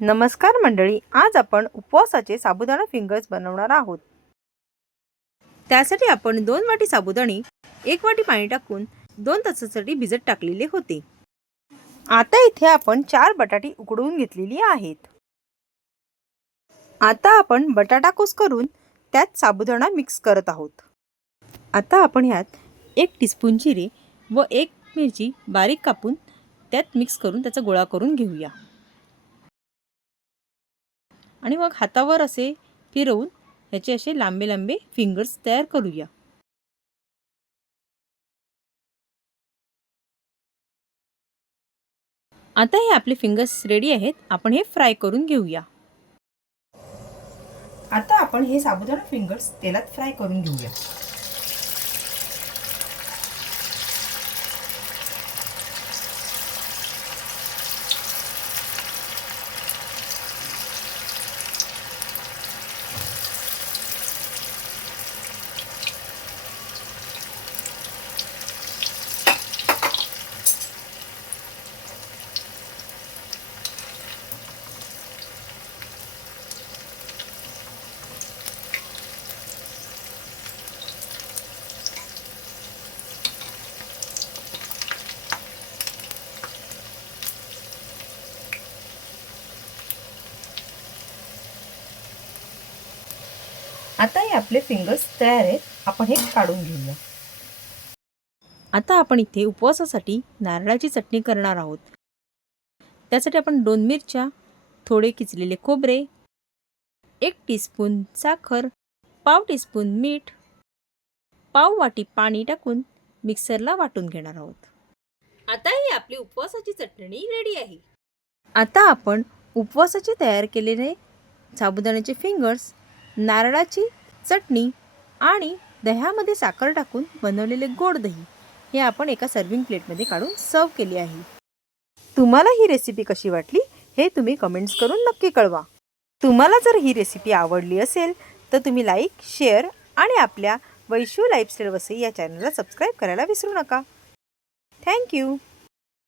नमस्कार मंडळी, आज आपण उपवासाचे साबुदाणा फिंगर्स बनवणार आहोत। त्यासाठी आपण 2 वाटी साबुदाणे 1 वाटी पाणी टाकून 2 तासासाठी भिजत टाकलेले होते। आता इथे आपण 4 बटाटे उकडवून घेतलेली आहेत। आता आपण बटाटा कुस्करून त्यात साबुदाणा मिक्स करत आहोत। आता आपण ह्यात 1 टीस्पून जिरे व 1 मिरची बारीक कापून त्यात मिक्स करून त्याचा गोळा करून घेऊया आणि मग हातावर असे फिरवून याचे असे लांबे लांबे फिंगर्स तयार करूया। आता हे आपले फिंगर्स रेडी आहेत। आपण हे फ्राय करून घेऊया। आता आपण हे साबुदाणा फिंगर्स तेलात फ्राय करून घेऊया। आता हे आपले फिंगर्स तयार आहेत। आपण हे काढून घेऊया। आता आपण इथे उपवासासाठी नारळाची चटणी करणार आहोत। त्यासाठी आपण 2 मिरच्या, थोडे किसलेले खोबरे, 1 टीस्पून साखर, पाव टीस्पून मीठ, पाव वाटी पाणी टाकून मिक्सरला वाटून घेणार आहोत। आता ही आपली उपवासाची चटणी रेडी आहे। आता आपण उपवासाचे तयार केलेले साबुदाण्याचे फिंगर्स, नारळाची चटणी आणि दह्यामध्ये साखर टाकून बनवलेले गोड दही हे आपण एका सर्विंग प्लेटमध्ये काढून सर्व केले आहे। तुम्हाला ही रेसिपी कशी वाटली हे तुम्ही कमेंट्स करून नक्की कळवा। तुम्हाला जर ही रेसिपी आवडली असेल तर तुम्ही लाईक, शेअर आणि आपल्या वैशू लाईफस्टाईल वसई या चॅनलला सबस्क्राईब करायला विसरू नका। थँक्यू।